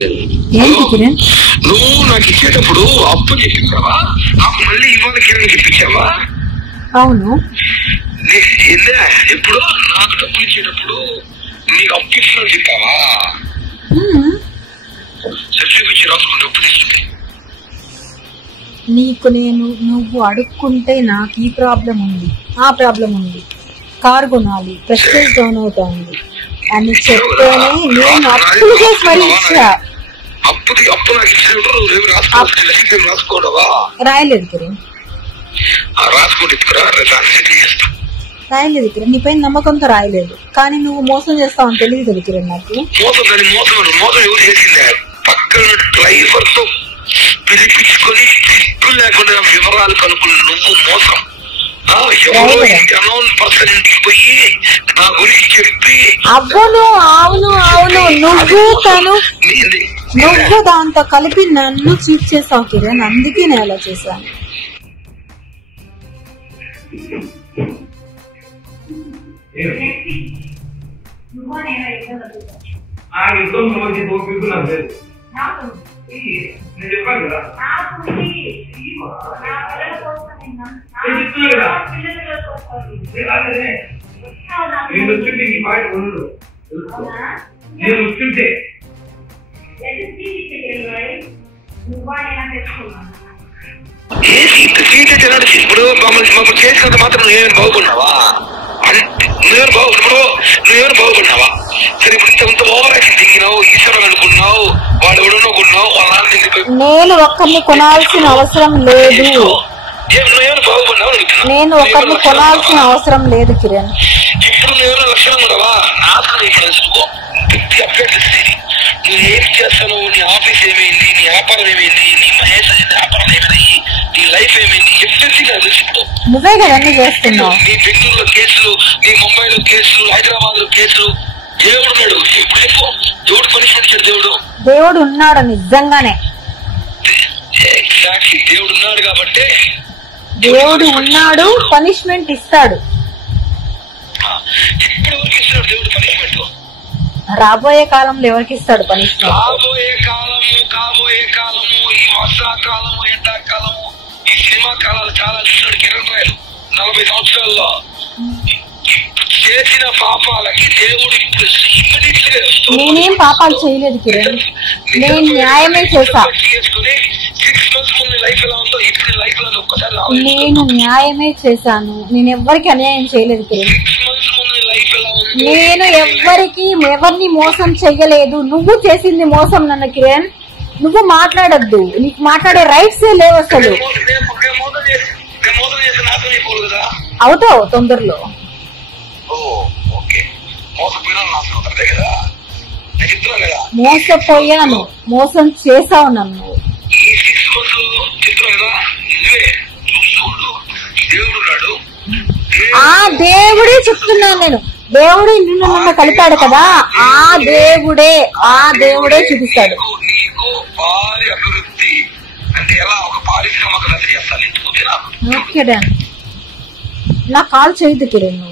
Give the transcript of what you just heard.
ఏంటి కిరణ్? నువ్వు నాకు ఇచ్చేటప్పుడు అప్పు చేపించావా? నాకు మళ్ళీ ఇవాళ కిరణ్ ఇప్పించావా? అవును. ఎప్పుడు నాకు డబ్బులు ఇచ్చేటప్పుడు నీకు అప్పు ఇస్తున్నా చెప్పావా? చూపించి రాసుకుని డబ్బులు ఇస్తుంది. నీకు నువ్వు అడుక్కుంటే నాకు ఈ ప్రాబ్లం ఉంది, ఆ ప్రాబ్లం ఉంది, కారు కొనాలి, ప్రెస్టేజ్ డౌన్ అవుతుంది అని చెప్తేనే నేను అప్పులు చేసి మరి ఇచ్చా. రాయలేదు కిరణ్, రాయలేదు కిరణ్, నీ పైన నమ్మకంతో రాయలేదు. కానీ నువ్వు మోసం చేస్తావని తెలియదు కిరణ్ నాకు. పిలిపించుకొని సిగ్గు లేకుండా వివరాలు కనుక్కుని నువ్వు మోసం. పోయి నా గురించి చెప్పి అవును అవును అవును నువ్వు దాంతో కలిపి నన్ను చీట్ చేసావు కిరణ్. అందుకే నేను అలా చేశాను. నేను చెప్పాను కదా నేను వచ్చుంటే ఈ పాట ఉండదు. నేను వచ్చుంటే ఇప్పుడు మమ్మల్ని చేసినంత మాత్రం నువ్వేమైనా బాగున్నావా? నువ్వేమైనా బాగుపడినావా? సరే ఇప్పుడు ఇంత ఓవర్ యాక్షన్ తిరిగినావు, ఈశ్వరుడు అనుకున్నావు, వాడు ఎవడనుకున్నావు, వాళ్ళ నేను ఒక్కరిని కొనాల్సిన అవసరం లేదు. నువ్వేమైనా బాగుపడినావు? నేను ఒకరిని కొనాల్సిన అవసరం లేదు కిరణ్. ఇప్పుడు నువ్వేమైనా లక్షణం ఉండవా? నాకు వ్యక్తి అప్డేట్ ఇస్తుంది. నువ్వు ఏం చేస్తావు, నీ ఆఫీస్ ఏమైంది, నీ వ్యాపారం ఏమైంది, నీ మహేష్ వ్యాపారం ఏమైంది, నీ లైఫ్ ఏమైంది, ఎవ్రీథింగ్ అది తెలుసుకో. నువ్వే కదా అన్ని చేస్తున్నావు. నీ బెంగళూరులో కేసులు, నీ ముంబైలో కేసులు, హైదరాబాద్ లో కేసులు. దేవుడు ఉన్నాడు. ఇప్పుడు దేవుడు పనిష్మెంట్ ఇచ్చాడు. దేవుడు ఉన్నాడు నిజంగానే. ఎగ్జాక్ట్లీ దేవుడు ఉన్నాడు కాబట్టి దేవుడు ఉన్నాడు, పనిష్మెంట్ ఇస్తాడు. ఇప్పుడు ఎవరికి ఇస్తాడు దేవుడు పనిష్మెంట్? రాబోయే కాలంలో ఎవరికి ఇస్తాడు పనిష్మెంట్? కాబోయే కాలము, ఈ వర్షాకాలము, ఎండాకాలము, ఈ సినిమా కాలాలు చాలా ఇస్తాడు కిరణ్ రాయలు. 40 సంవత్సరాల్లో చేసిన పాపాలకి దేవుడు నేనేం పాపాలు చేయలేదు కిరణ్, నేను న్యాయమే చేశా. నేను న్యాయమే చేశాను. నేను ఎవ్వరికి అన్యాయం చేయలేదు కిరణ్. నేను ఎవరిని మోసం చెయ్యలేదు. నువ్వు చేసింది మోసం నన్ను కిరణ్. నువ్వు మాట్లాడద్దు, నీకు మాట్లాడే రైట్స్ లేవు అసలు. అవుతావు తొందరలో. మోసపోయాను, మోసం చేసావు నన్ను. ఆ దేవుడే చెప్తున్నాను నేను. దేవుడు నిన్ను నన్ను కలిపాడు కదా, ఆ దేవుడే చూపిస్తాడు. ఓకే డాన్, నా కాల్ చేయదు కిరణ్.